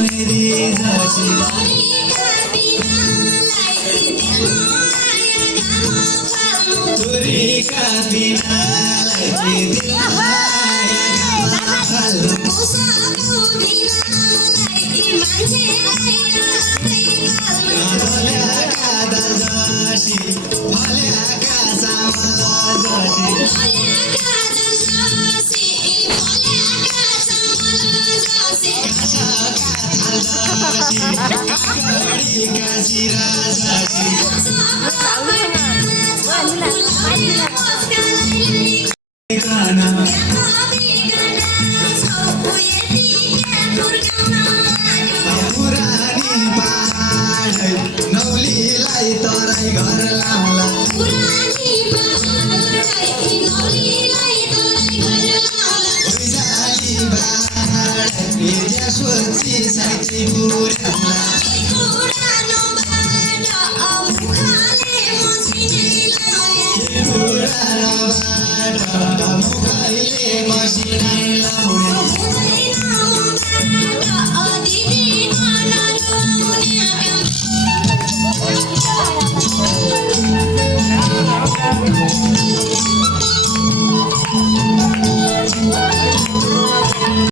मेरी जसी छोरी का बिनालाई दिल माया गामा फाल्नु फल्याका दजसी फल्याका सामल जसी काकडीका सिरा जसी गाना पुरानी पहाड नौलीलाई तराई घर लाउला उजाली पहाड सोची साइती पुर्याउला